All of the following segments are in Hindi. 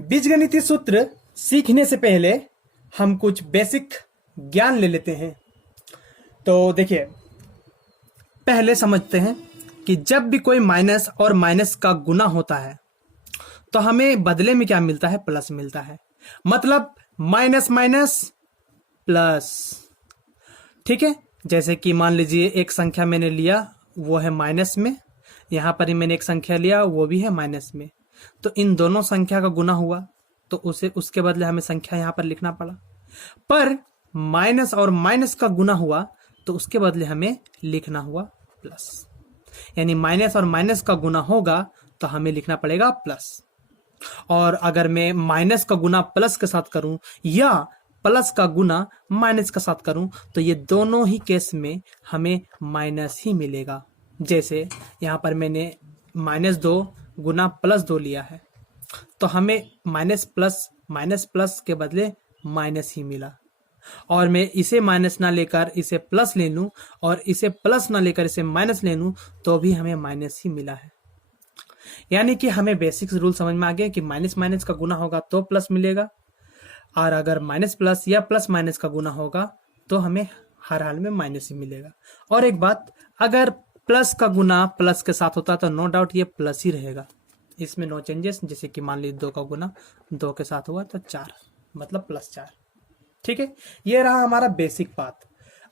बीजगणितीय सूत्र सीखने से पहले हम कुछ बेसिक ज्ञान ले लेते हैं। तो देखिए, पहले समझते हैं कि जब भी कोई माइनस और माइनस का गुना होता है तो हमें बदले में क्या मिलता है? प्लस मिलता है। मतलब माइनस माइनस प्लस। ठीक है, जैसे कि मान लीजिए एक संख्या मैंने लिया, वो है माइनस में, यहां पर ही मैंने एक संख्या लिया, वो भी है माइनस में। तो इन दोनों संख्या का गुना हुआ तो उसके बदले हमें संख्या यहां पर लिखना पड़ा। पर माइनस और माइनस का गुना हुआ तो उसके बदले हमें लिखना हुआ प्लस। यानी माइनस और माइनस का गुना होगा तो हमें लिखना पड़ेगा प्लस। और अगर मैं माइनस का गुना प्लस के साथ करूं या प्लस का गुना माइनस के साथ करूं तो ये दोनों ही केस में हमें माइनस ही मिलेगा। जैसे यहां पर मैंने -2 गुना +2 लिया है तो हमें माइनस प्लस के बदले माइनस ही मिला। और मैं इसे माइनस ना लेकर इसे प्लस ले लूं और इसे प्लस ना लेकर इसे माइनस ले लूं तो भी हमें माइनस ही मिला है। यानी कि हमें बेसिक्स रूल समझ में आ गया कि माइनस माइनस का गुना होगा तो प्लस मिलेगा, और अगर माइनस प्लस या प्लस माइनस का गुना होगा तो हमें हर हाल में माइनस ही मिलेगा। और एक बात, अगर प्लस का गुना प्लस के साथ होता तो नो डाउट ये प्लस ही रहेगा, इसमें नो चेंजेस। जैसे कि मान लीजिए 2 का गुना 2 के साथ हुआ तो 4, मतलब +4। ठीक है, ये रहा हमारा बेसिक बात।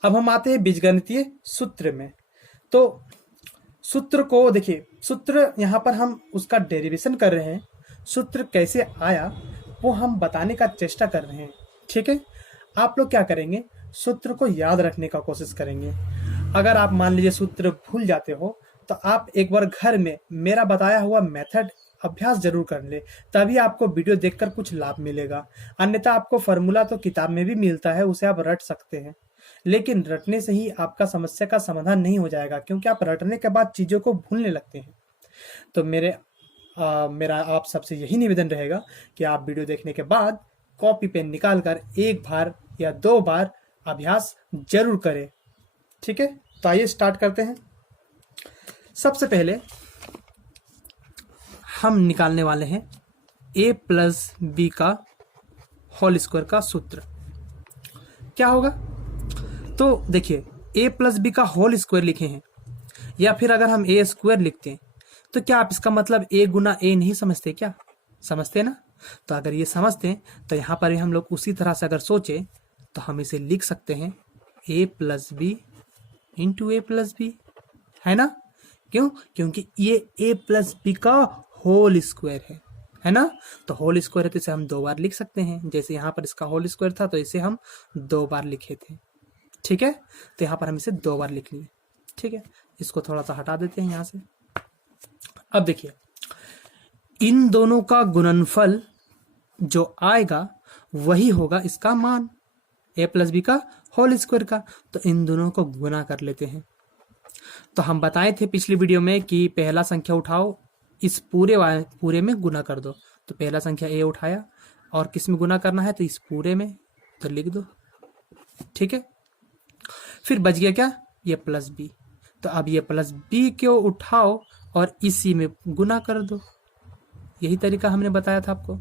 अब हम आते हैं बीजगणितीय सूत्र में। तो सूत्र को देखिए, सूत्र यहाँ पर हम उसका डेरिवेशन कर रहे हैं। सूत्र कैसे आया वो हम बताने का चेष्टा कर रहे हैं। ठीक है, आप लोग क्या करेंगे, सूत्र को याद रखने का कोशिश करेंगे। अगर आप मान लीजिए सूत्र भूल जाते हो तो आप एक बार घर में मेरा बताया हुआ मेथड अभ्यास जरूर कर ले, तभी आपको वीडियो देखकर कुछ लाभ मिलेगा। अन्यथा आपको फॉर्मूला तो किताब में भी मिलता है, उसे आप रट सकते हैं, लेकिन रटने से ही आपका समस्या का समाधान नहीं हो जाएगा, क्योंकि आप रटने के बाद चीजों को भूलने लगते हैं। तो मेरा आप सबसे यही निवेदन रहेगा कि आप वीडियो देखने के बाद कॉपी पेन निकाल कर 1 बार या 2 बार अभ्यास जरूर करें। ठीक है, तो आइए स्टार्ट करते हैं। सबसे पहले हम निकालने वाले हैं a+b का होल स्क्वायर का सूत्र। क्या होगा? तो देखिए, a+b का होल स्क्वायर लिखे हैं, या फिर अगर हम a स्क्वायर लिखते हैं तो क्या आप इसका मतलब a गुना a नहीं समझते? क्या समझते ना? तो अगर ये समझते हैं तो यहाँ पर हम लोग उसी तरह से अगर सोचे तो हम इसे लिख सकते हैं a+b इंटू a+b, है ना? क्यों? क्योंकि ये a+b का होल स्क्वायर है ना? तो होल स्क्वायर है तो इसे हम 2 बार लिख सकते हैं। जैसे यहाँ पर इसका होल स्क्वायर था तो इसे हम 2 बार लिखे थे। ठीक है, तो यहाँ पर हम इसे 2 बार लिख लिए। ठीक है, इसको थोड़ा सा हटा देते हैं यहाँ से। अब देखिए, इन दोनों का गुणनफल जो आएगा वही होगा इसका मान, a+b का होल स्क्वायर का। तो इन दोनों को गुना कर लेते हैं। तो हम बताए थे पिछली वीडियो में कि पहला संख्या उठाओ, इस पूरे में गुना कर दो। तो पहला संख्या a उठाया और किस में गुना करना है? तो इस पूरे में, तो लिख दो। ठीक है, फिर बच गया क्या? ये +b। तो अब ये +b को उठाओ और इसी में गुना कर दो। यही तरीका हमने बताया था आपको।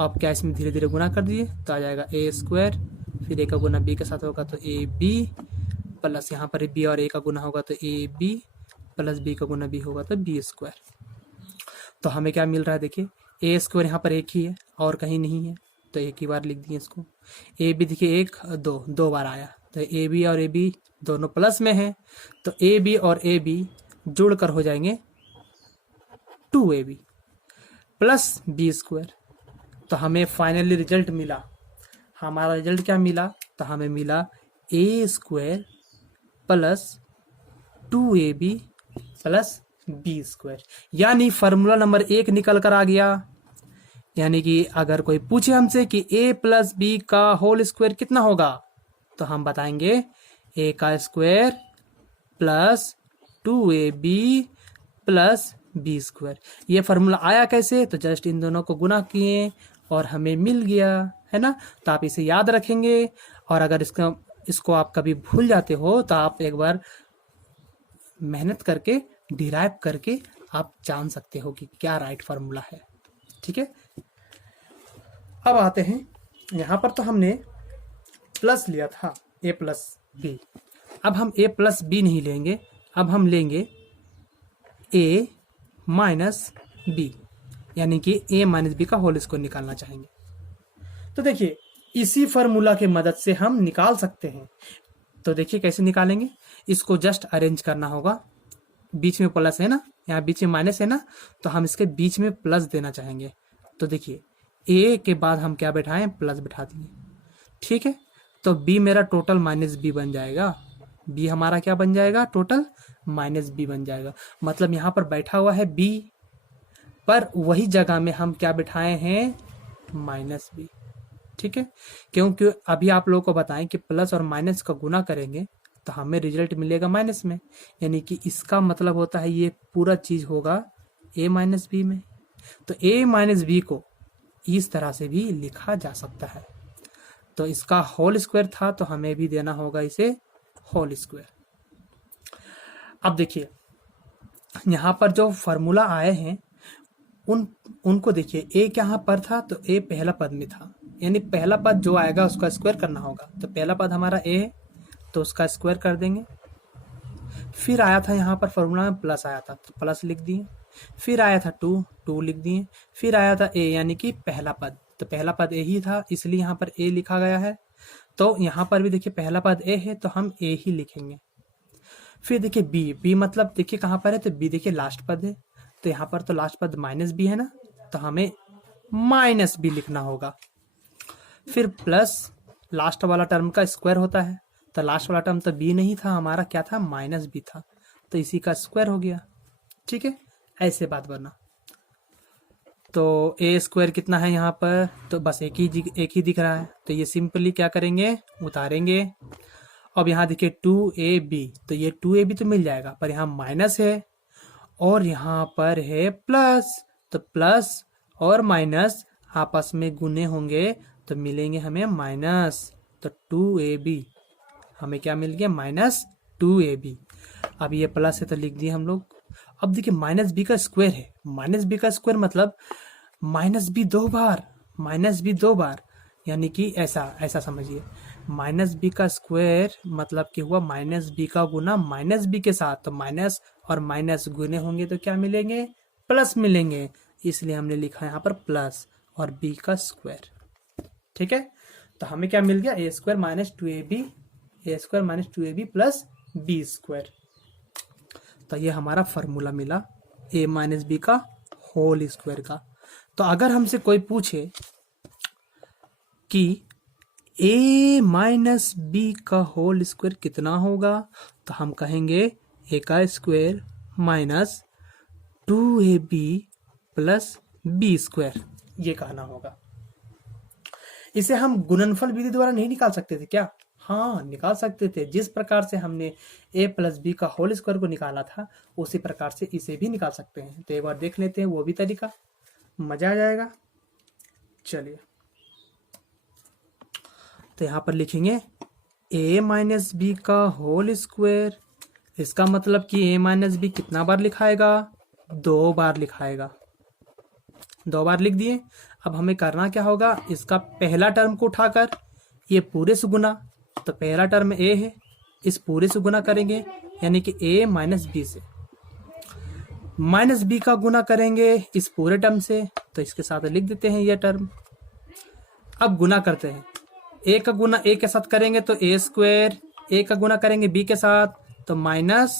अब क्या, इसमें धीरे धीरे गुना कर दिए तो आ जाएगा a², फिर a का गुना b के साथ होगा तो ab, प्लस यहाँ पर b और a का गुना होगा तो ab, प्लस b का गुना b होगा तो b²। तो हमें क्या मिल रहा है? देखिए, a² यहाँ पर एक ही है और कहीं नहीं है, तो एक ही बार लिख दिए इसको। ab देखिए 1 2 बार आया, तो ab और ab दोनों प्लस में है, तो ab और ab जुड़कर हो जाएंगे 2ab प्लस b²। तो हमें फाइनली रिजल्ट मिला। हमारा रिजल्ट क्या मिला? तो हमें मिला a² plus 2ab plus b²। यानी फॉर्मूला नंबर 1 निकल कर आ गया। यानी कि अगर कोई पूछे हमसे कि a+b का होल स्क्वायर कितना होगा तो हम बताएंगे a का square plus 2ab plus b²। ये फॉर्मूला आया कैसे? तो जस्ट इन दोनों को गुना किए और हमें मिल गया, है ना? तो आप इसे याद रखेंगे, और अगर इसको आप कभी भूल जाते हो तो आप एक बार मेहनत करके डिराइव करके आप जान सकते हो कि क्या राइट फार्मूला है। ठीक है, अब आते हैं, यहाँ पर तो हमने प्लस लिया था ए प्लस बी, अब हम ए प्लस बी नहीं लेंगे, अब हम लेंगे ए माइनस बी, यानी कि ए माइनस बी का होल स्क्वायर निकालना चाहेंगे। तो देखिए इसी फॉर्मूला के मदद से हम निकाल सकते हैं। तो देखिए कैसे निकालेंगे, इसको जस्ट अरेंज करना होगा, बीच में प्लस है ना, यहाँ बीच में माइनस है ना, तो हम इसके बीच में प्लस देना चाहेंगे। तो देखिए ए के बाद हम क्या बैठाएं, प्लस बैठा दिए, ठीक है। तो बी मेरा टोटल माइनस बी बन जाएगा, बी हमारा क्या बन जाएगा, टोटल माइनस बी बन जाएगा। मतलब यहाँ पर बैठा हुआ है बी, पर वही जगह में हम क्या बिठाए हैं, माइनस बी, ठीक है। क्योंकि अभी आप लोगों को बताएं कि प्लस और माइनस का गुना करेंगे तो हमें रिजल्ट मिलेगा माइनस में, यानी कि इसका मतलब होता है ये पूरा चीज होगा ए माइनस बी में। तो ए माइनस बी को इस तरह से भी लिखा जा सकता है। तो इसका होल स्क्वायर था तो हमें भी देना होगा इसे होल स्क्वायर। अब देखिए यहाँ पर जो फॉर्मूला आए हैं उनको देखिए, ए यहाँ पर था तो ए पहला पद में था, यानी पहला पद जो आएगा उसका स्क्वायर करना होगा। तो पहला पद हमारा ए है तो उसका स्क्वायर कर देंगे। फिर आया था यहाँ पर फॉर्मूला में प्लस आया था तो प्लस लिख दिए, फिर आया था टू लिख दिए, फिर आया था ए यानी कि पहला पद, तो पहला पद ए ही था इसलिए यहाँ पर ए लिखा गया है। तो यहाँ पर भी देखिए पहला पद ए है तो हम ए ही लिखेंगे। फिर देखिए बी मतलब देखिए कहाँ पर है, तो बी देखिए लास्ट पद है, तो यहाँ पर तो लास्ट पद माइनस बी है ना, तो हमें माइनस बी लिखना होगा। फिर प्लस लास्ट वाला टर्म का स्क्वायर होता है, तो लास्ट वाला टर्म तो बी नहीं था हमारा, क्या था, माइनस बी था, तो इसी का स्क्वायर हो गया, ठीक है। ऐसे बात बना। तो ए स्क्वायर कितना है यहाँ पर, तो बस एक ही दिख रहा है, तो ये सिंपली क्या करेंगे, उतारेंगे। अब यहाँ देखिए 2ab, तो ये 2ab तो मिल जाएगा, पर यहाँ माइनस है और यहाँ पर है प्लस, तो प्लस और माइनस आपस में गुने होंगे तो मिलेंगे हमें माइनस, तो 2ab हमें क्या मिल गया, माइनस 2ab। अब ये प्लस है तो लिख दिए हम लोग। अब देखिए माइनस बी का स्क्वायर है, माइनस बी का स्क्वायर मतलब माइनस बी दो बार, यानी कि ऐसा समझिए, माइनस बी का स्क्वायर मतलब कि हुआ माइनस बी का गुना माइनस बी के साथ, तो माइनस और माइनस गुने होंगे तो क्या मिलेंगे, प्लस मिलेंगे, इसलिए हमने लिखा यहाँ पर प्लस और बी का स्क्वायर, ठीक है। तो हमें क्या मिल गया, A square minus two A B plus B square. तो ये हमारा फॉर्मूला मिला ए माइनस बी का होल स्क्वायर का। तो अगर हमसे कोई पूछे कि ए माइनस बी का होल स्क्वायर कितना होगा, तो हम कहेंगे ए का square minus 2ab plus B square, ये कहना होगा। इसे हम गुणनफल विधि द्वारा नहीं निकाल सकते थे क्या, हाँ निकाल सकते थे। जिस प्रकार से हमने a प्लस बी का होल स्क्वायर को निकाला था उसी प्रकार से इसे भी निकाल सकते हैं। तो एक बार देख लेते हैं वो भी तरीका, मजा आ जाएगा। चलिए तो यहाँ पर लिखेंगे a माइनस बी का होल स्क्वायर, इसका मतलब कि a माइनस बी कितना बार लिखाएगा, 2 बार लिखाएगा, 2 बार लिख दिए। अब हमें करना क्या होगा, इसका पहला टर्म को उठाकर ये पूरे से गुना, तो पहला टर्म a है, इस पूरे से गुना करेंगे यानी कि a माइनस बी से, माइनस बी का गुना करेंगे इस पूरे टर्म से, तो इसके साथ लिख देते हैं ये टर्म। अब गुना करते हैं, a का गुना a के साथ करेंगे तो a स्क्वायर, a का गुना करेंगे b के साथ तो माइनस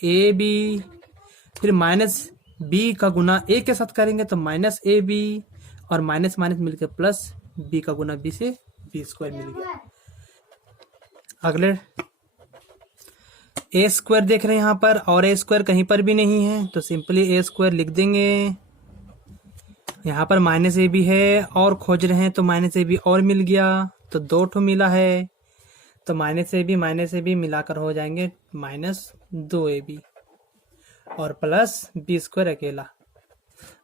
ए बी, फिर माइनस b का गुना a के साथ करेंगे तो माइनस ए बी, और माइनस माइनस मिलकर प्लस b का गुना b से b स्क्वायर मिल गया। अगले ए स्क्वायर देख रहे हैं यहाँ पर, और ए स्क्वायर कहीं पर भी नहीं है तो सिंपली ए स्क्वायर लिख देंगे। यहाँ पर माइनस ए बी है और खोज रहे हैं तो माइनस ए बी और मिल गया, तो 2 ठो मिला है, तो माइनस ए बी मिलाकर हो जाएंगे माइनस 2ab और प्लस बी स्क्वायर अकेला।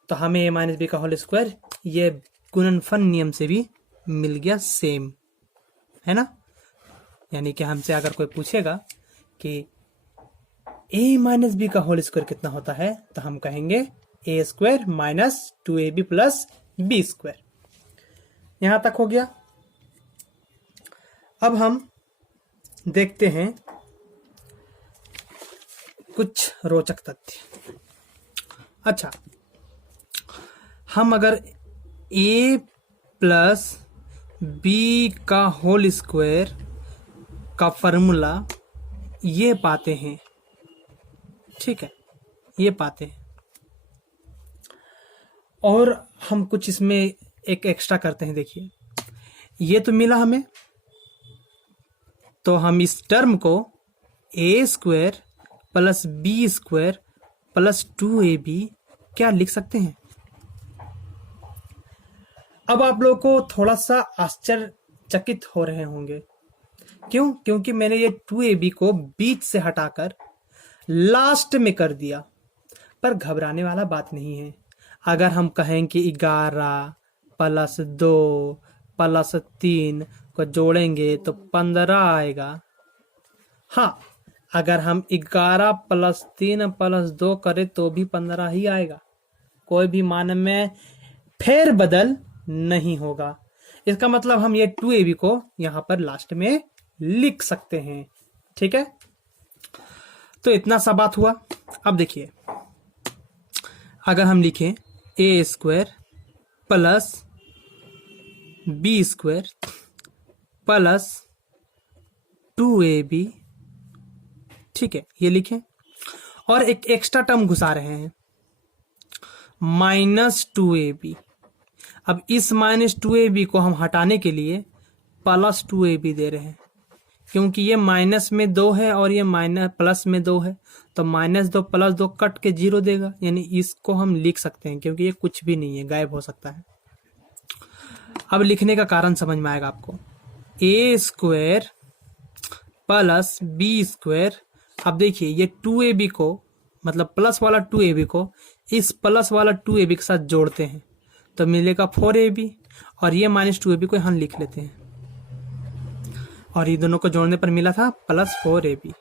तो हमें ए माइनस बी का होल स्क्वायर ये गुणनफल नियम से भी मिल गया सेम, है ना। यानी कि हमसे अगर कोई पूछेगा कि ए माइनस बी का होल स्क्वायर कितना होता है तो हम कहेंगे A square minus 2ab plus B square. यहां तक हो गया। अब हम देखते हैं कुछ रोचक तथ्य। अच्छा, हम अगर a प्लस बी का होल स्क्वायर का फॉर्मूला ये पाते हैं, ठीक है, ये पाते हैं, और हम कुछ इसमें एक एक्स्ट्रा करते हैं। देखिए, ये तो मिला हमें, तो हम इस टर्म को A square plus B square plus 2ab क्या लिख सकते हैं। अब आप लोगों को थोड़ा सा आश्चर्यचकित हो रहे होंगे, क्यों? क्योंकि मैंने ये 2ab को बीच से हटाकर लास्ट में कर दिया। पर घबराने वाला बात नहीं है। अगर हम कहें कि 11 प्लस 2 प्लस 3 को जोड़ेंगे तो 15 आएगा। हाँ, अगर हम 11 प्लस 3 प्लस 2 करें तो भी 15 ही आएगा। कोई भी मान में फेर बदल नहीं होगा। इसका मतलब हम ये 2ab को यहां पर लास्ट में लिख सकते हैं, ठीक है। तो इतना सा बात हुआ। अब देखिए, अगर हम लिखें A square plus B square plus 2ab, ठीक है, ये लिखें, और एक एक्स्ट्रा टर्म घुसा रहे हैं माइनस 2ab। अब इस माइनस 2ab को हम हटाने के लिए प्लस 2ab दे रहे हैं, क्योंकि ये माइनस में 2 है और ये माइनस प्लस में 2 है, तो -2 + 2 कट के 0 देगा, यानी इसको हम लिख सकते हैं, क्योंकि ये कुछ भी नहीं है, गायब हो सकता है। अब लिखने का कारण समझ में आएगा आपको। ए स्क्वायर प्लस बी स्क्वायर, अब देखिए ये 2ab को, मतलब प्लस वाला 2ab को इस प्लस वाला 2ab के साथ जोड़ते हैं तो मिलेगा 4ab, और ये -2ab को यहाँ लिख लेते हैं, और ये दोनों को जोड़ने पर मिला था प्लस 4ab,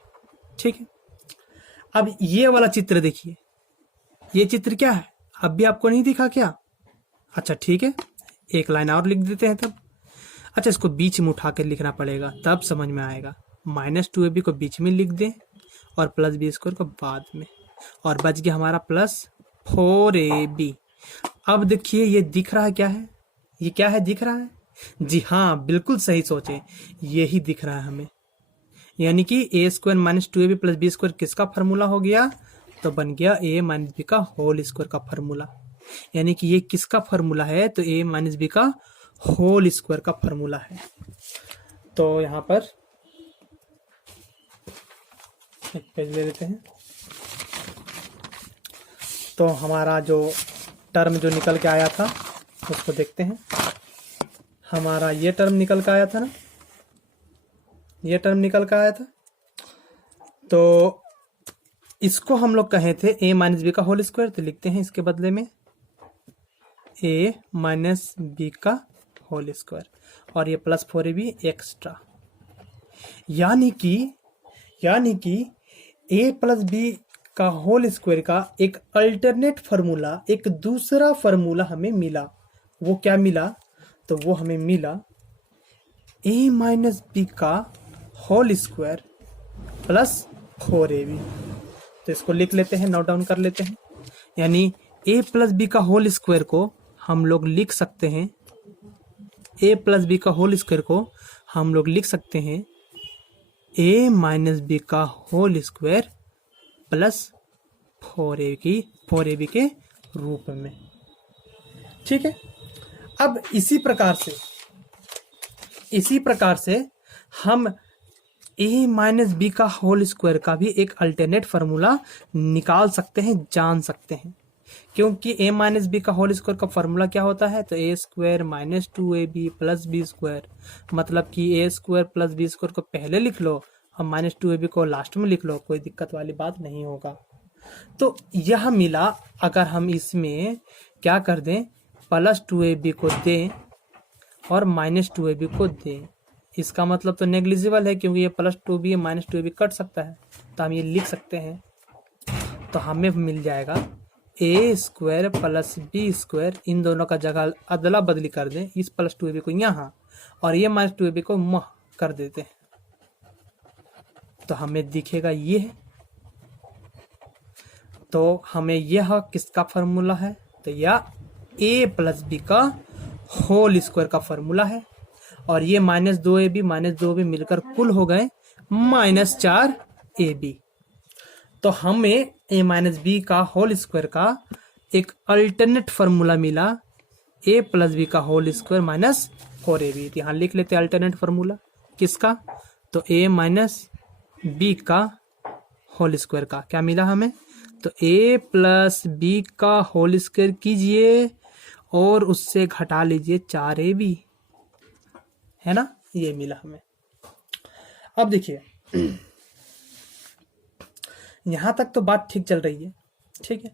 ठीक है। अब ये वाला चित्र देखिए, ये चित्र क्या है, अब भी आपको नहीं दिखा क्या? अच्छा ठीक है, एक लाइन और लिख देते हैं तब। अच्छा, इसको बीच में उठा कर लिखना पड़ेगा, तब समझ में आएगा। -2ab को बीच में लिख दें और प्लस बी स्क्वायर को बाद में, और बच गया हमारा प्लस 4ab। अब देखिए ये दिख रहा है क्या है, ये क्या है दिख रहा है? जी हाँ, बिल्कुल सही सोचे, यही दिख रहा है हमें। यानी कि A square -2ab plus B square किसका फॉर्मूला हो गया? तो बन गया a माइनस बी का होल स्क्वायर का फॉर्मूला। यानी कि ये किसका फॉर्मूला है? तो a माइनस बी का होल स्क्वायर का फॉर्मूला है। तो यहाँ पर एक पेज ले लेते हैं। तो हमारा जो टर्म जो निकल के आया था उसको देखते हैं। हमारा ये टर्म निकल के आया था ना, ये टर्म निकल के आया था, तो इसको हम लोग कहे थे a माइनस बी का होल स्क्वायर, तो लिखते हैं इसके बदले में a माइनस बी का होल स्क्वायर, और ये प्लस 4ab एक्स्ट्रा। यानी कि a प्लस बी का होल स्क्वायर का एक अल्टरनेट फार्मूला, एक दूसरा फार्मूला हमें मिला। वो क्या मिला? तो वो हमें मिला a माइनस बी का होल स्क्वायर प्लस 4ab। तो इसको लिख लेते हैं, नोट डाउन कर लेते हैं। यानी a प्लस बी का होल स्क्वायर को हम लोग लिख सकते हैं, a प्लस बी का होल स्क्वायर को हम लोग लिख सकते हैं a माइनस बी का होल स्क्वायर प्लस 4ab के रूप में, ठीक है। अब इसी प्रकार से हम a माइनस बी का होल स्क्वायर का भी एक अल्टरनेट फार्मूला निकाल सकते हैं, जान सकते हैं। क्योंकि a माइनस बी का होल स्क्वायर का फार्मूला क्या होता है? तो a square minus 2ab plus B square, मतलब कि a square plus B square को पहले लिख लो और माइनस 2ab को लास्ट में लिख लो, कोई दिक्कत वाली बात नहीं होगा। तो यह मिला। अगर हम इसमें क्या कर दें, प्लस 2ab को दें और माइनस 2ab को दें, इसका मतलब तो नेग्लिजिबल है, क्योंकि ये plus 2b minus 2ab cut सकता है, तो हम ये लिख सकते हैं। तो हमें मिल जाएगा ए स्क्वायर प्लस बी स्क्वायर, इन दोनों का जगह अदला बदली कर दें, इस प्लस 2ab को यहाँ और ये माइनस 2ab को मह कर देते हैं, तो हमें दिखेगा ये है। तो हमें यह किसका फॉर्मूला है, तो यह a प्लस बी का होल स्क्वायर का फॉर्मूला है, और ये -2ab मिलकर कुल हो गए -4ab। तो हमें a माइनस बी का होल स्क्वायर का एक अल्टरनेट फॉर्मूला मिला, a प्लस बी का होल स्क्वायर माइनस 4ab। यहाँ लिख लेते हैं अल्टरनेट फॉर्मूला किसका, तो a माइनस बी का होल स्क्वायर का क्या मिला हमें, तो a प्लस बी का होल स्क्वायर कीजिए और उससे घटा लीजिए 4ab, है ना, ये मिला हमें। अब देखिए यहां तक तो बात ठीक चल रही है, ठीक है।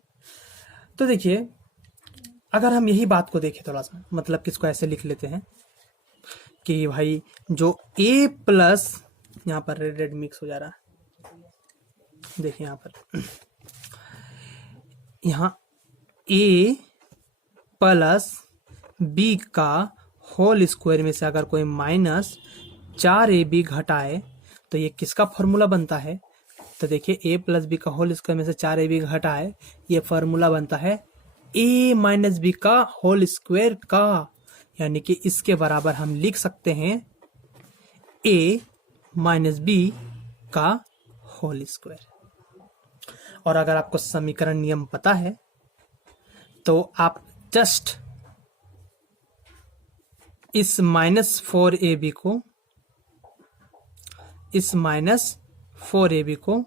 तो देखिए अगर हम यही बात को देखें थोड़ा सा, मतलब किसको ऐसे लिख लेते हैं कि भाई जो a प्लस, यहाँ पर रेड रेड मिक्स हो जा रहा है, देखिए यहाँ पर, यहाँ a प्लस b का होल स्क्वायर में से अगर कोई -4ab घटाए तो ये किसका फॉर्मूला बनता है, तो देखिए a प्लस बी का होल स्क्वायर में से 4ab घटाए, ये फॉर्मूला बनता है a माइनस बी का होल स्क्वायर का, यानी कि इसके बराबर हम लिख सकते हैं a माइनस बी का होल स्क्वायर। और अगर आपको समीकरण नियम पता है तो आप जस्ट इस -4ab को, इस -4ab को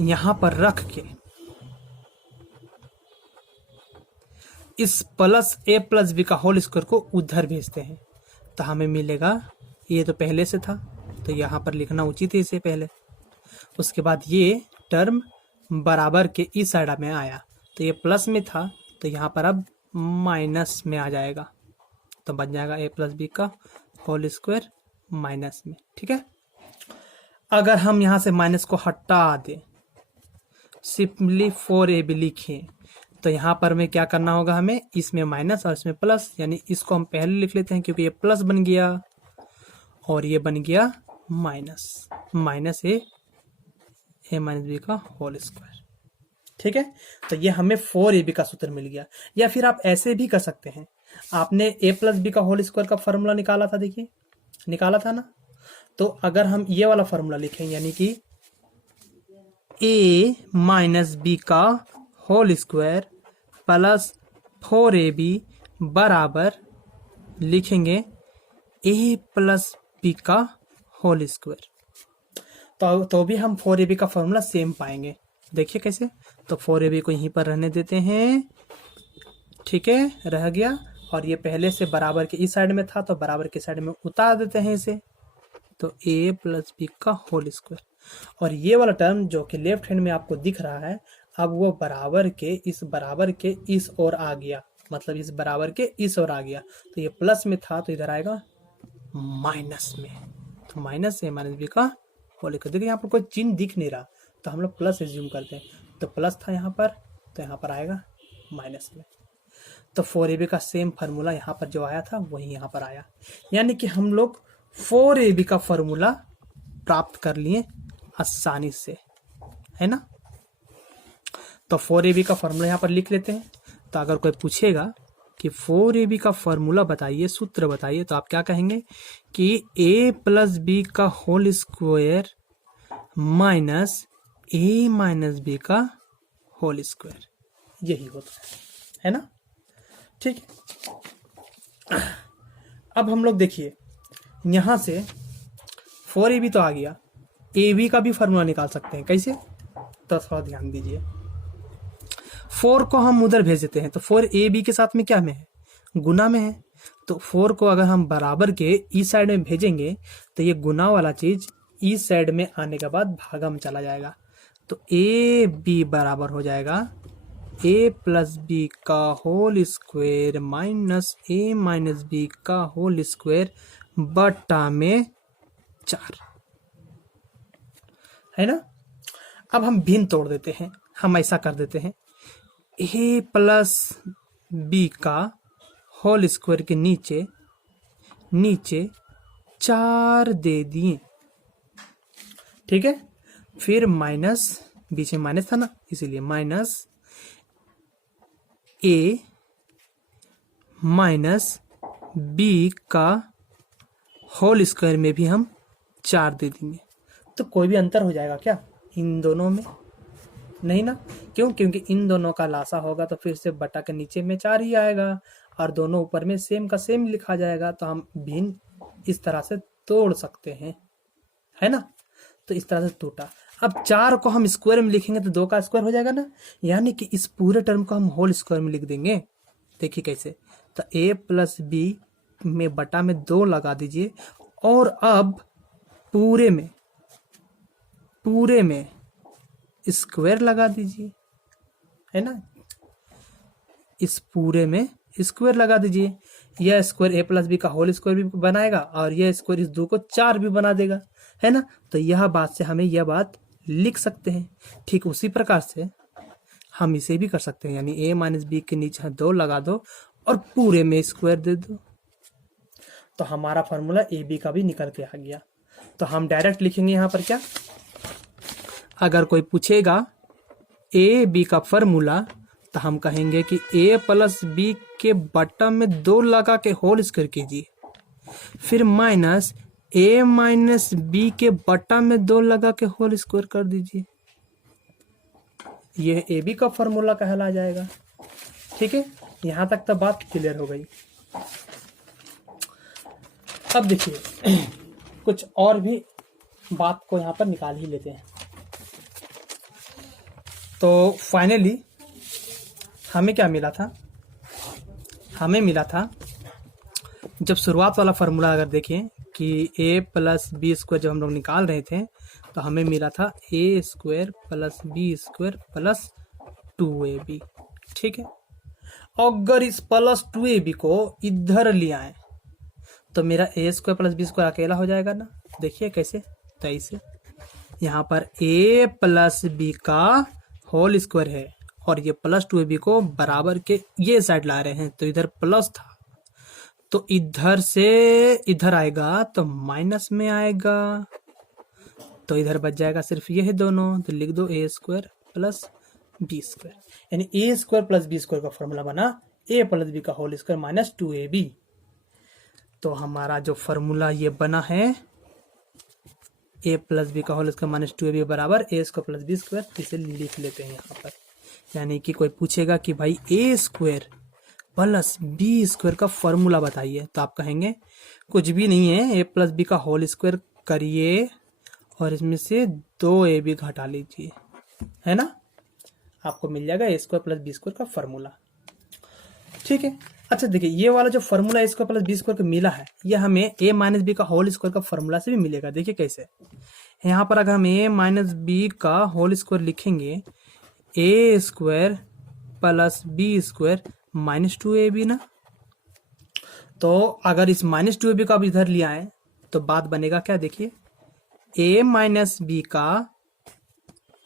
यहां पर रख के इस प्लस a प्लस बी का होल स्क्वायर को उधर भेजते हैं, तो हमें मिलेगा, ये तो पहले से था तो यहाँ पर लिखना उचित है इसे पहले, उसके बाद ये टर्म बराबर के इस साइड में आया, तो ये प्लस में था तो यहाँ पर अब माइनस में आ जाएगा, तो बन जाएगा a प्लस बी का होल स्क्वायर माइनस में, ठीक है। अगर हम यहाँ से माइनस को हटा दें, सिंपली 4ab लिखें, तो यहाँ पर में क्या करना होगा हमें, इसमें माइनस और इसमें प्लस, यानी इसको हम पहले लिख लेते हैं क्योंकि ये प्लस बन गया और ये बन गया माइनस a माइनस बी का होल स्क्वायर, ठीक है। तो ये हमें 4ab का सूत्र मिल गया। या फिर आप ऐसे भी कर सकते हैं, आपने a प्लस बी का होल स्क्वायर का फॉर्मूला निकाला था, देखिए निकाला था ना, तो अगर हम ये वाला फॉर्मूला लिखें, यानी कि a माइनस बी का होल स्क्वायर प्लस 4ab बराबर लिखेंगे a प्लस बी का होल स्क्वायर, तो भी हम 4ab का फॉर्मूला सेम पाएंगे। देखिए कैसे, तो 4ab को यहीं पर रहने देते हैं, ठीक है, रह गया, और ये पहले से बराबर के इस साइड में था तो बराबर के साइड में उतार देते हैं इसे, तो a प्लस बी का होल स्क्वायर, और ये वाला टर्म जो कि लेफ्ट हैंड में आपको दिख रहा है, अब वो बराबर के इस ओर आ गया, मतलब इस बराबर के इस ओर आ गया, तो ये प्लस में था तो इधर आएगा माइनस में, तो माइनस a माइनस बी का होल स्क्वायर। देखिए यहाँ पर कोई चिन्ह दिख नहीं रहा तो हम लोग प्लस एज्यूम करते हैं, तो प्लस था यहाँ पर तो यहाँ पर आएगा माइनस में, तो 4ab का सेम फार्मूला यहाँ पर जो आया था वही यहाँ पर आया, यानी कि हम लोग 4ab का फार्मूला प्राप्त कर लिए आसानी से, है ना। तो 4ab का फार्मूला यहाँ पर लिख लेते हैं। तो अगर कोई पूछेगा कि 4ab का फार्मूला बताइए, सूत्र बताइए, तो आप क्या कहेंगे कि a प्लस बी का whole square minus a minus B का होल स्क्वायर, यही होता है ना, ठीक है। अब हम लोग देखिए यहां से 4ab तो आ गया, ab का भी फार्मूला निकाल सकते हैं, कैसे, तो थोड़ा ध्यान दीजिए। 4 को हम उधर भेज देते हैं, तो 4ab के साथ में क्या में है, गुना में है, तो 4 को अगर हम बराबर के इस साइड में भेजेंगे तो ये गुना वाला चीज इस साइड में आने के बाद भागा में चला जाएगा, तो ab बराबर हो जाएगा a प्लस बी का whole square minus a minus B का होल स्क्वायर बटा में 4, है ना। अब हम भिन्न तोड़ देते हैं, हम ऐसा कर देते हैं, ए प्लस बी का होल स्क्वायर के नीचे नीचे 4 दे दिए, ठीक है। फिर माइनस, बीच में माइनस था ना, इसीलिए माइनस ए माइनस बी का होल स्क्वायर में भी हम 4 दे देंगे। तो कोई भी अंतर हो जाएगा क्या इन दोनों में? नहीं ना। क्यों? क्योंकि इन दोनों का लासा होगा तो फिर से बटा के नीचे में 4 ही आएगा और दोनों ऊपर में सेम का सेम लिखा जाएगा। तो हम भिन्न इस तरह से तोड़ सकते हैं, है ना। तो इस तरह से टूटा। अब 4 को हम स्क्वायर में लिखेंगे तो 2 का स्क्वायर हो जाएगा ना, यानी कि इस पूरे टर्म को हम होल स्क्वायर में लिख देंगे। देखिए कैसे, तो a प्लस बी में बटा में 2 लगा दीजिए और अब पूरे में स्क्वायर लगा दीजिए, है ना। इस पूरे में स्क्वायर लगा दीजिए। यह स्क्वायर a प्लस बी का होल स्क्वायर भी बनाएगा और यह स्क्वायर इस 2 को 4 भी बना देगा, है ना। तो यह बात से हमें यह बात लिख सकते हैं। ठीक उसी प्रकार से हम इसे भी कर सकते हैं, यानी a माइनस बी के नीचे 2 लगा दो और पूरे में स्क्वायर दे दो। तो हमारा फॉर्मूला ए बी का भी निकल के आ गया। तो हम डायरेक्ट लिखेंगे यहाँ पर क्या, अगर कोई पूछेगा ए बी का फॉर्मूला तो हम कहेंगे कि a प्लस बी के बटा में 2 लगा के होल स्क्वायर कीजिए, फिर माइनस a माइनस बी के बटा में 2 लगा के होल स्क्वायर कर दीजिए। यह ए बी का फॉर्मूला कहला जाएगा। ठीक है, यहां तक तो बात क्लियर हो गई। अब देखिए कुछ और भी बात को यहां पर निकाल ही लेते हैं। तो फाइनली हमें क्या मिला था, हमें मिला था जब शुरुआत वाला फॉर्मूला अगर देखें कि a प्लस बी स्क्वायर जब हम लोग निकाल रहे थे तो हमें मिला था a square plus B square plus 2ab। ठीक है, अगर इस प्लस 2ab को इधर ले आए तो मेरा a square plus B square अकेला हो जाएगा ना। देखिए कैसे, तो ऐसे यहाँ पर a प्लस बी का होल स्क्वायर है और ये प्लस 2ab को बराबर के ये साइड ला रहे हैं, तो इधर प्लस था तो इधर से इधर आएगा तो माइनस में आएगा, तो इधर बच जाएगा सिर्फ ये है दोनों। तो लिख दो a square plus B square, यानी a square plus B square का फॉर्मूला बना a प्लस बी का होल स्क्वायर माइनस 2ab। तो हमारा जो फॉर्मूला ये बना है a प्लस बी का होल स्क्वायर माइनस 2ab बराबर a square plus B square, इसे लिख लेते हैं यहाँ पर। यानी कि कोई पूछेगा कि भाई a square plus B square का फॉर्मूला बताइए, तो आप कहेंगे कुछ भी नहीं है, a प्लस बी का होल स्क्वायर करिए और इसमें से 2ab घटा लीजिए, है ना। आपको मिल जाएगा a square plus B square का फॉर्मूला। ठीक है, अच्छा देखिए ये वाला जो formula a square plus B square का मिला है यह हमें a माइनस बी का होल स्क्वायर का फॉर्मूला से भी मिलेगा। देखिए कैसे, यहाँ पर अगर हम a माइनस बी का होल स्क्वायर लिखेंगे a square plus B square minus 2ab ना, तो अगर इस माइनस 2ab को आप इधर ले आए तो बात बनेगा क्या, देखिए a माइनस बी का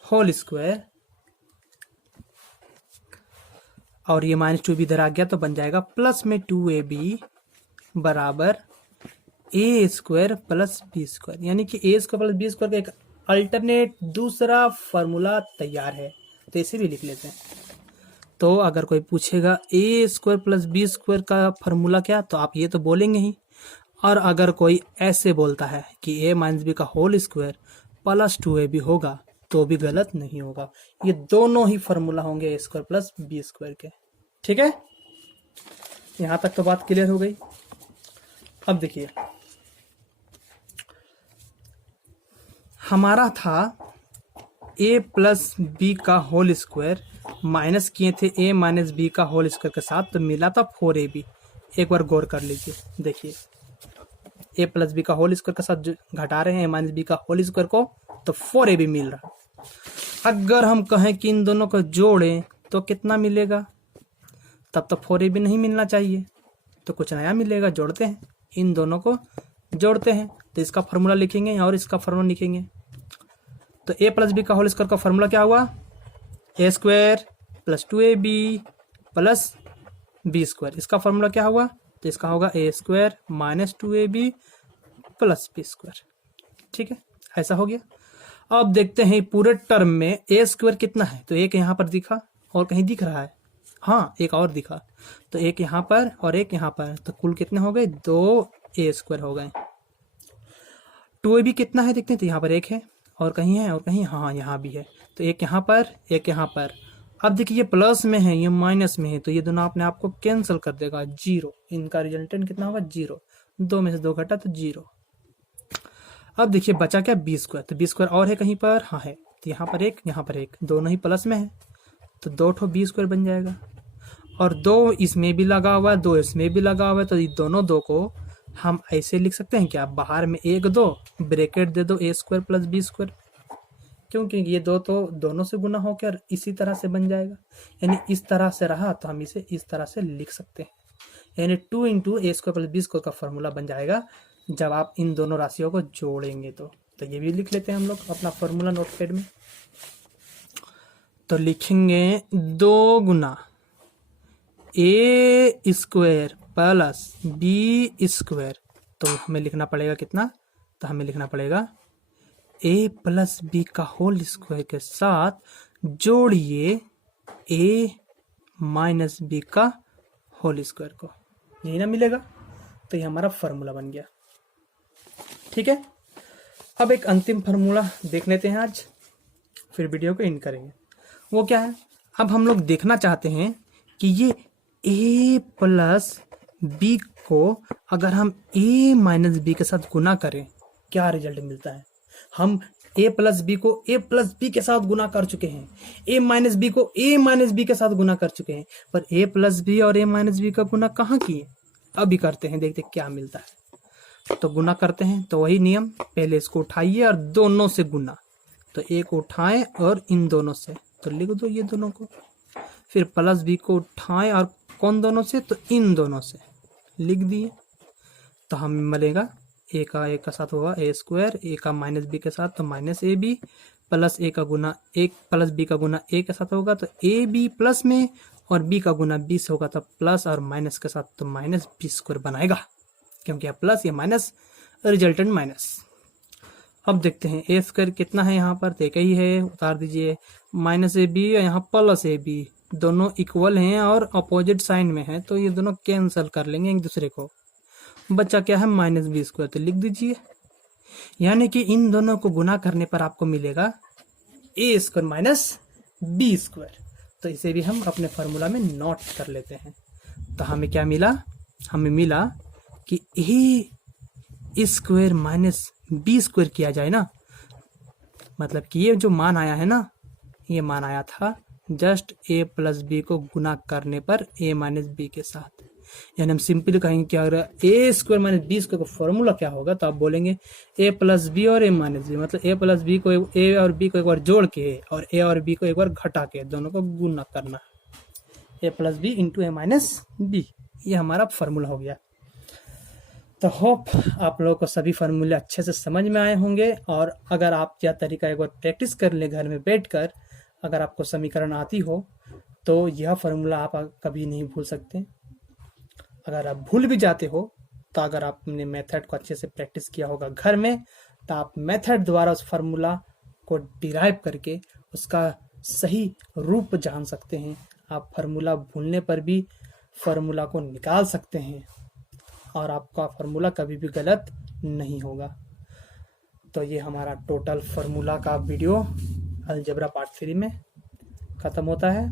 होल स्क्वायर और ये माइनस 2ab इधर आ गया तो बन जाएगा प्लस में 2ab बराबर a square plus B square, यानी कि a square plus B square का एक अल्टरनेट दूसरा फॉर्मूला तैयार है। तो इसे भी लिख लेते हैं। तो अगर कोई पूछेगा a square plus B square का फॉर्मूला क्या, तो आप ये तो बोलेंगे ही। और अगर कोई ऐसे बोलता है कि a माइनस बी का होल स्क्वायर प्लस 2ab होगा तो भी गलत नहीं होगा, ये दोनों ही फॉर्मूला होंगे a square plus B square के। ठीक है, यहां तक तो बात क्लियर हो गई। अब देखिए हमारा था a प्लस बी का होल स्क्वायर माइनस किए थे a माइनस बी का होल स्क्वायर के साथ, तो मिला था 4ab। एक बार गौर कर लीजिए, देखिए a प्लस बी का होल स्क्वायर के साथ घटा रहे हैं a माइनस बी का होल स्क्वायर को, तो 4ab मिल रहा। अगर हम कहें कि इन दोनों को जोड़ें तो कितना मिलेगा, तब तो 4ab नहीं मिलना चाहिए, तो कुछ नया मिलेगा। जोड़ते हैं, इन दोनों को जोड़ते हैं तो इसका फॉर्मूला लिखेंगे और इसका फॉर्मूला लिखेंगे। तो a प्लस बी का होल स्क्वायर का फॉर्मूला क्या हुआ, A square plus 2ab plus B square, इसका फॉर्मूला क्या हुआ, तो इसका होगा A square minus 2ab plus B square. ठीक है, ऐसा हो गया। अब देखते हैं पूरे टर्म में ए स्क्वायर कितना है, तो एक यहाँ पर दिखा और कहीं दिख रहा है, हाँ एक और दिखा, तो एक यहाँ पर और एक यहाँ पर, तो कुल कितने हो गए, 2a स्क्वायर हो गए। 2ab कितना है देखते हैं, तो यहाँ पर एक है और कहीं है और कहीं, हाँ यहाँ भी है, तो एक यहाँ पर एक यहाँ पर। अब देखिए ये प्लस में है ये माइनस में है, तो ये दोनों अपने आप को कैंसिल कर देगा, 0, इनका रिजल्टेंट कितना होगा 0, 2 में से 2 घटा तो 0। अब देखिए बचा क्या, बी स्क्वायर, तो बी स्क्वायर और है कहीं पर, हाँ है, तो यहाँ पर एक यहाँ पर एक, दोनों ही प्लस में है, तो 2 ठो बी स्क्वायर बन जाएगा, और 2 इसमें भी लगा हुआ है 2 इसमें भी लगा हुआ है, तो ये दोनों 2 को हम ऐसे लिख सकते हैं क्या, बाहर में 1 2 ब्रैकेट दे दो ए स्क्वायर प्लस बी स्क्वायर, क्योंकि ये 2 तो दोनों से गुना होकर इसी तरह से बन जाएगा, यानी इस तरह से रहा तो हम इसे इस तरह से लिख सकते हैं, यानी 2 इंटू ए स्क्वायर प्लस बी स्क्वायर का फॉर्मूला बन जाएगा जब आप इन दोनों राशियों को जोड़ेंगे। तो ये भी लिख लेते हैं हम लोग अपना फॉर्मूला नोटपैड में, तो लिखेंगे 2 गुना ए स्क्वायर प्लस बी स्क्वायर, तो हमें लिखना पड़ेगा कितना, तो हमें लिखना पड़ेगा ए प्लस बी का होल स्क्वायर के साथ जोड़िए ए माइनस बी का होल स्क्वायर को, यही ना मिलेगा, तो ये हमारा फॉर्मूला बन गया। ठीक है, अब एक अंतिम फार्मूला देख लेते हैं आज, फिर वीडियो को एंड करेंगे। वो क्या है, अब हम लोग देखना चाहते हैं कि ये a प्लस बी को अगर हम a माइनस बी के साथ गुना करें क्या रिजल्ट मिलता है। हम a प्लस बी को a प्लस बी के साथ गुना कर चुके हैं, a माइनस बी को a माइनस बी के साथ गुना कर चुके हैं, पर a प्लस बी और a माइनस बी का गुना कहाँ किए, अभी करते हैं, देखते क्या मिलता है। तो गुना करते हैं, तो वही नियम, पहले इसको उठाइए और दोनों से गुना, तो एक उठाएं और इन दोनों से, तो लिख दो ये दोनों को, फिर प्लस बी को उठाएं और कौन दोनों से, तो इन दोनों से लिख दिए, तो हमें मिलेगा ए का साथ होगा ए स्क्वायर, ए का माइनस बी के साथ तो माइनस ए बी, प्लस ए का गुना एक प्लस बी का गुना ए के साथ होगा तो ए बी प्लस में, और बी का गुना बी से होगा तो प्लस, और माइनस के साथ तो माइनस बी स्क्वायर बनाएगा, क्योंकि यह प्लस या माइनस रिजल्टेंट माइनस। अब देखते हैं ए स्क्वायर कितना है, यहाँ पर एक ही है, उतार दीजिए, माइनस ए बी और यहाँ प्लस ए बी दोनों इक्वल हैं और अपोजिट साइन में है, तो ये दोनों कैंसिल कर लेंगे एक दूसरे को, बच्चा क्या है माइनस बी स्क्वायर, तो लिख दीजिए, यानी कि इन दोनों को गुना करने पर आपको मिलेगा ए स्क्वायर माइनस बी स्क्वायर, तो इसे भी हम अपने फॉर्मूला में नोट कर लेते हैं। तो हमें क्या मिला, हमें मिला कि A square minus B square किया जाए ना, मतलब कि ये जो मान आया है ना, ये मान आया था जस्ट ए प्लस बी को गुना करने पर ए माइनस बी के साथ, यानी हम सिंपली कहेंगे कि अगर ए स्क्वायर माइनस बी स्क्वायर का फॉर्मूला क्या होगा, तो आप बोलेंगे ए प्लस बी और ए माइनस बी, मतलब ए प्लस बी को ए और बी को एक बार जोड़ के और ए और बी को एक बार घटा के दोनों को गुना करना, ए प्लस बी इंटू ए माइनस बी, ये हमारा फॉर्मूला हो गया। तो होप आप लोगों को सभी फार्मूले अच्छे से समझ में आए होंगे, और अगर आप यह तरीका एक बार प्रैक्टिस कर ले घर में बैठकर, अगर आपको समीकरण आती हो तो यह फार्मूला आप कभी नहीं भूल सकते। अगर आप भूल भी जाते हो तो अगर आपने मेथड को अच्छे से प्रैक्टिस किया होगा घर में, तो आप मेथड द्वारा उस फार्मूला को डिराइव करके उसका सही रूप जान सकते हैं। आप फार्मूला भूलने पर भी फार्मूला को निकाल सकते हैं और आपका फार्मूला कभी भी गलत नहीं होगा। तो ये हमारा टोटल फार्मूला का वीडियो अलजेब्रा पार्ट 3 में ख़त्म होता है।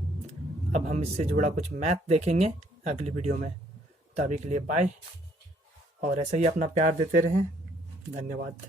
अब हम इससे जुड़ा कुछ मैथ देखेंगे अगली वीडियो में। तो अभी के लिए बाय, और ऐसे ही अपना प्यार देते रहें। धन्यवाद।